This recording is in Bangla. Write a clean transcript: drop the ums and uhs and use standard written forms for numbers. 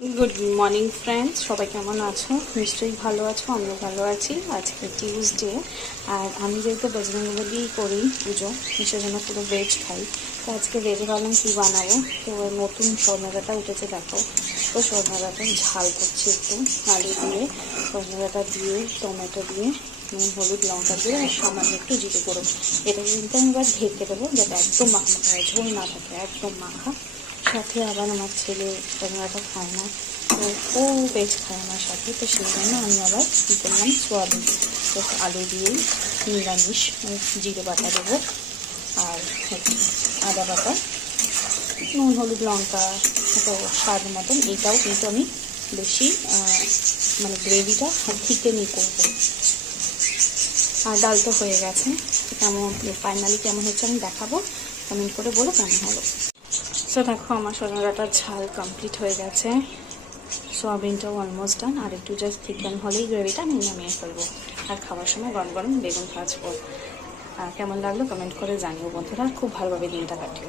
গুড মর্নিং ফ্রেন্ডস, সবাই কেমন আছো? নিশ্চয়ই ভালো আছো, আমিও ভালো আছি। আজকে টিউসডে, আর আমি যেহেতু বজরঙ্গবলীই করি পুজো, সেজন্য পুরো ভেজ খাই। তো আজকে ভেজ ভাবলাম কী বানাবো। তো নতুন সজনাটা উঠেছে, দেখো। তো সজনাটা ঝাল করছি একটু আলু দিয়ে, সজনাটা দিয়ে, টমেটো দিয়ে, নুন, হলুদ, লঙ্কা দিয়ে, আর সামান্য একটু জিরে গুঁড়ো। এটা কিন্তু আমি এবার ঢেকে দেবো, যাতে একদম মাখা মাখা হয়, ঝোল না থাকে, একদম মাখা। সাথে আবার আমার ছেলে সজনাটা খায় না, তো ও ভেজ খায় আমার সাথে। তো সেই জন্য আমি আবার কী করলাম, সোয়াবিন তো আলু দিয়েই নিরামিষ জিরে বাটা দেবো, আর আদা বাটা, নুন, হলুদ, লঙ্কা, তো স্বাদ মতন। এইটাও কিন্তু আমি বেশি মানে গ্রেভিটা থিকেনই করবো। আর ডাল তো হয়ে গেছে, কেমন ফাইনালি কেমন হচ্ছে আমি দেখাবো। কমেন্ট করে বলো কেমন হলো। সো দেখো, আমার সজনাটার ঝাল কমপ্লিট হয়ে গেছে, সোয়াবিনটাও অলমোস্ট ডান। আর একটু জাস্ট চিকেন হলেই গ্রেভিটা আমি নামিয়ে ফেলবো, আর খাওয়ার সময় গরম গরম বেগুন ভাজবো। কেমন লাগলো কমেন্ট করে জানিও বন্ধুরা। খুব ভালোভাবে দিনটা কাটিও।